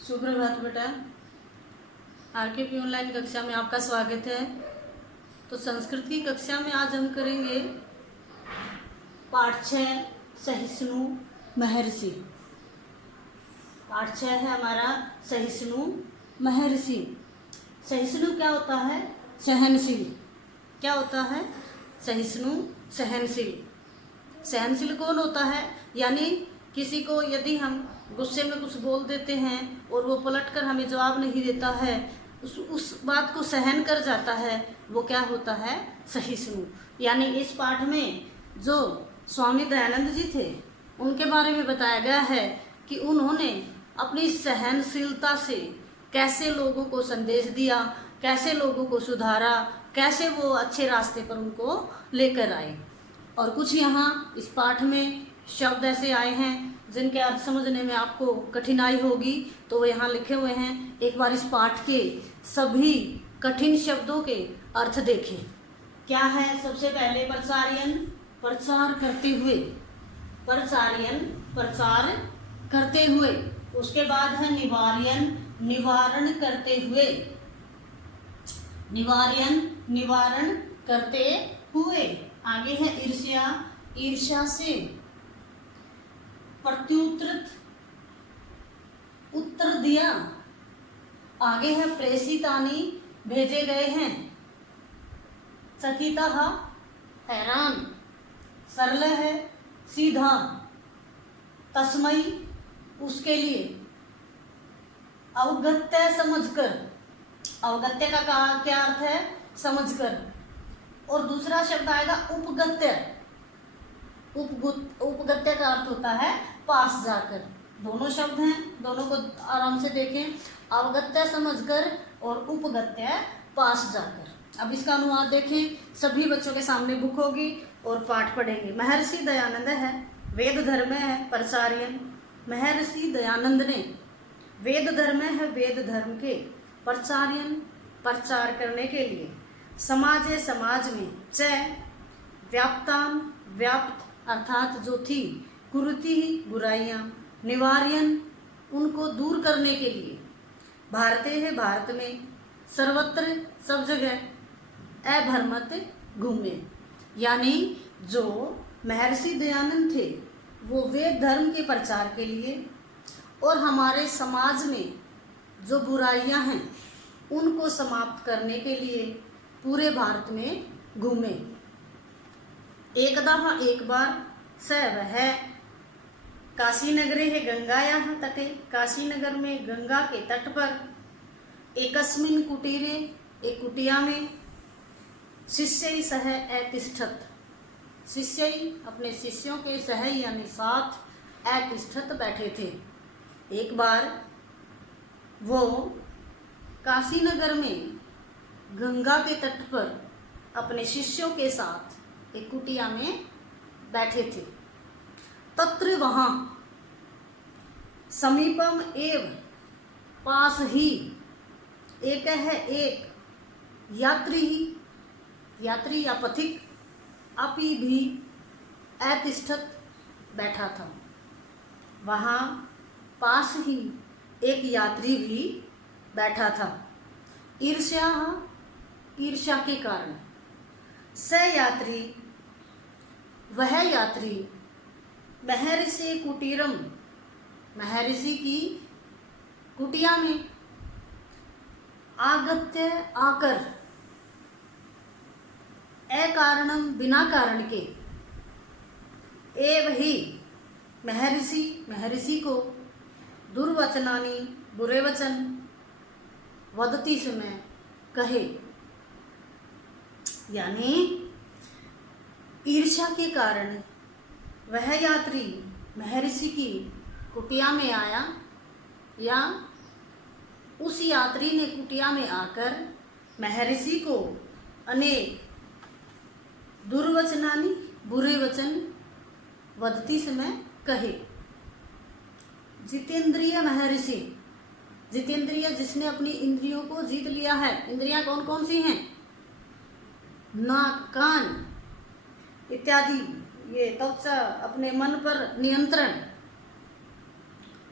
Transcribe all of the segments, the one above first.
सुप्रभात बेटा। आरकेपी ऑनलाइन कक्षा में आपका स्वागत है। तो संस्कृत की कक्षा में आज हम करेंगे पाठ 6 सहिष्णु महर्षि। पाठ 6 है हमारा सहिष्णु महर्षि। सहिष्णु क्या होता है? सहनशील। क्या होता है? सहिष्णु सहनशील। सहनशील कौन होता है? यानी किसी को यदि हम गुस्से में कुछ बोल देते हैं और वो पलटकर हमें जवाब नहीं देता है, उस बात को सहन कर जाता है, वो क्या होता है? सहिष्णु। यानी इस पाठ में जो स्वामी दयानंद जी थे उनके बारे में बताया गया है कि उन्होंने अपनी सहनशीलता से कैसे लोगों को संदेश दिया, कैसे लोगों को सुधारा, कैसे वो अच्छे रास्ते पर उनको लेकर आए। और कुछ यहाँ इस पाठ में शब्द ऐसे आए हैं जिनके अर्थ समझने में आपको कठिनाई होगी, तो वो यहाँ लिखे हुए हैं। एक बार इस पाठ के सभी कठिन शब्दों के अर्थ देखें। क्या है? सबसे पहले प्रचार्यन, प्रचार करते हुए। प्रचार्यन, प्रचार करते हुए। उसके बाद है निवार्यन, निवारण करते हुए। निवार्यन, निवारण करते हुए। आगे है ईर्ष्या, ईर्ष्या से प्रत्युत्तर, उत्तर दिया। आगे है प्रेषितानि, भेजे गए हैं। चकितः, हैरान। सरल है, सीधा। तस्मै, उसके लिए। अवगत्य, समझकर। अवगत्य का क्या अर्थ है? समझकर। और दूसरा शब्द आएगा उपगत्य। उपगत्य का अर्थ होता है पास जाकर। दोनों शब्द हैं, दोनों को आराम से देखें। अवगत्य समझकर और उपगत्य पास जाकर। अब इसका अनुवाद देखें। सभी बच्चों के सामने बुक होगी और पाठ पढ़ेंगे। महर्षि दयानंद है, वेद धर्म है प्रचार्यन। महर्षि दयानंद ने वेद धर्म है, वेद धर्म के प्रचार्यन, प्रचार करने के लिए। समाजे, समाज में। च व्याप्ताम, व्याप्त अर्थात जो थी। कुरुति, बुराइयां। निवार्यन, उनको दूर करने के लिए। भारते है, भारत में। सर्वत्र, सब जगह। अभ्रमत, घूमे। यानी जो महर्षि दयानंद थे वो वेद धर्म के प्रचार के लिए और हमारे समाज में जो बुराइयां हैं उनको समाप्त करने के लिए पूरे भारत में घूमे। एकदा, एक बार। स, वह। काशी नगरे है, गंगायाः तटे। काशी नगर में गंगा के तट पर। एकस्मिन् कुटीरे, एक कुटिया में। शिष्यै सह अतिष्ठत्, शिष्यै अपने शिष्यों के सह यानी साथ। अतिष्ठत्, बैठे थे। एक बार वो काशी नगर में गंगा के तट पर अपने शिष्यों के साथ एक कुटिया में बैठे थे। तत्र, वहां। समीपम एव, पास ही। एक है, एक। यात्री, यात्री या पथिक। अपि भी, अतिष्ठत्, बैठा था। वहां पास ही एक यात्री भी बैठा था। ईर्ष्या, ईर्ष्या के कारण। स यात्री, वह यात्री। महर्षि कुटीरम, महर्षि की कुटिया में। आगत्य, आकर। अकारणम, बिना कारण के। एव ही, महर्षि, महर्षि को। दुर्वचनानि, बुरे वचन। वदती, समय, कहे। यानी ईर्ष्या के कारण वह यात्री महर्षि की कुटिया में आया या उस यात्री ने कुटिया में आकर महर्षि को अनेक दुर्वचनानि, बुरे वचन। वदती, समय, कहे। जितेंद्रिय महर्षि, जितेंद्रिय जिसने अपनी इंद्रियों को जीत लिया है। इंद्रियां कौन कौन सी हैं? नाक, कान इत्यादि। ये त्वचा, अपने मन पर नियंत्रण,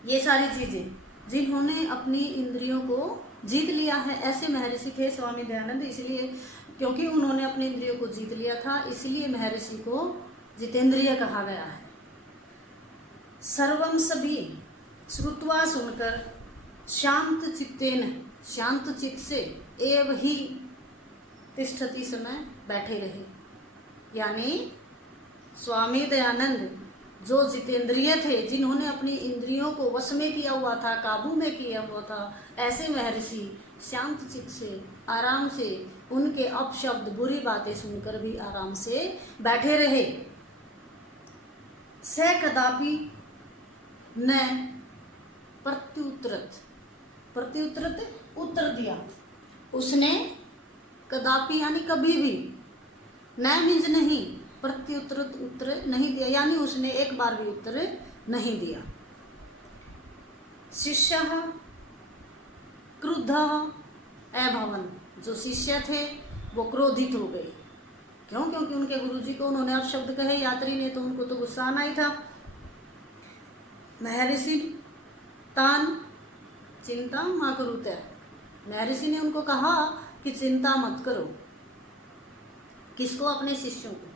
ये सारी चीजें। जिन्होंने अपनी इंद्रियों को जीत लिया है, ऐसे महर्षि थे स्वामी दयानंद। इसलिए क्योंकि उन्होंने अपनी इंद्रियों को जीत लिया था, इसलिए महर्षि को जितेंद्रिय कहा गया है। सर्वम सभी श्रुत्वा सुनकर शांत चित्तेन, शांत चित्त से एव ही तिष्ठति समय बैठे रहे। यानी स्वामी दयानंद जो जितेंद्रिय थे, जिन्होंने अपनी इंद्रियों को वश में किया हुआ था, काबू में किया हुआ था, ऐसे महर्षि शांत चित्त से आराम से उनके अपशब्द बुरी बातें सुनकर भी आराम से बैठे रहे। स कदापि न प्रत्युत्तरत, प्रत्युत्तरत उत्तर दिया, उसने कदापि यानी कभी भी, न मीन्स नहीं, प्रत्युत्तर उत्तर नहीं दिया, यानी उसने एक बार भी उत्तर नहीं दिया। शिष्य क्रुद्ध अभवन, जो शिष्य थे वो क्रोधित हो गए। क्यों? क्योंकि उनके गुरुजी को उन्होंने अपशब्द कहे, यात्री ने, तो उनको तो गुस्सा आना ही था। महर्षि तान चिंता मा करुते, महर्षि ने उनको कहा कि चिंता मत करो। किसको? अपने शिष्यों को।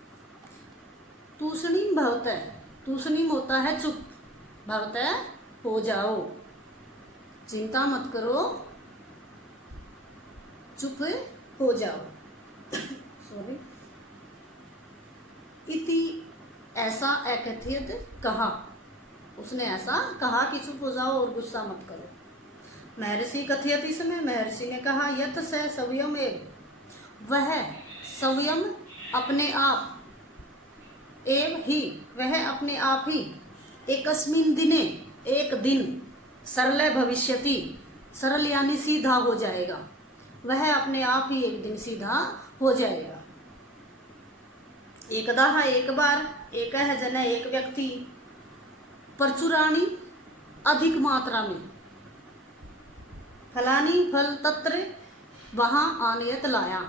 तूषणीम भवतः, तूषणीम होता है चुप, भवतः हो जाओ, चिंता मत करो, चुप हो जाओ। सॉरी। इति ऐसा अकथित कहा, उसने ऐसा कहा कि चुप हो जाओ और गुस्सा मत करो। महर्षि कथियत, इसमें महर्षि ने कहा यत स संयम एव, वह संयम अपने आप, एव ही वह अपने आप ही, एकस्मिन दिने एक दिन, सरल भविष्यति, सरल यानी सीधा हो जाएगा, वह अपने आप ही एक दिन सीधा हो जाएगा। एकदा एक बार, एक है जन एक व्यक्ति, प्रचुराणी अधिक मात्रा में, फलानी फल तत्र वहाँ आनयत लाया।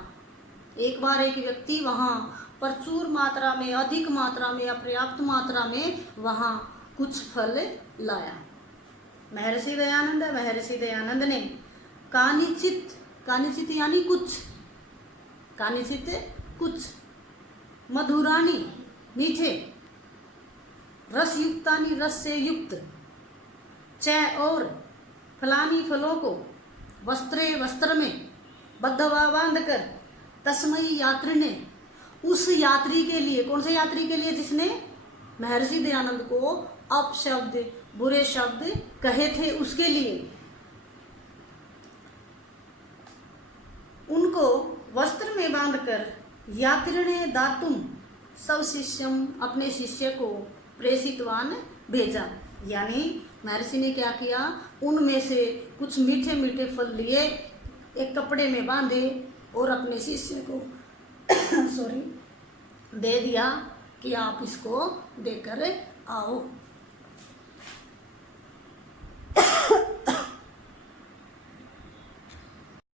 एक बार एक व्यक्ति वहाँ प्रचुर मात्रा में, अधिक मात्रा में या पर्याप्त मात्रा में वहाँ कुछ फल लाया। महर्षि दयानंद, महर्षि दयानंद ने कानिचित, कानिचित यानी कुछ, कानिचित कुछ, मधुरानी मीठे, रस युक्तानी रस से युक्त, च और फलानी फलों को, वस्त्रे वस्त्र में, बद्धवा बांध कर, तस्मयी यात्री ने, उस यात्री के लिए, कौन से यात्री के लिए? जिसने महर्षि दयानंद को अपशब्द बुरे शब्द कहे थे, उसके लिए उनको वस्त्र में बांधकर यात्री ने दातुम, सब शिष्यम, अपने शिष्य को प्रेषितवान भेजा। यानी महर्षि ने क्या किया? उनमें से कुछ मीठे मीठे फल लिए, एक कपड़े में बांधे और अपने शिष्य को सॉरी दे दिया कि आप इसको देकर आओ।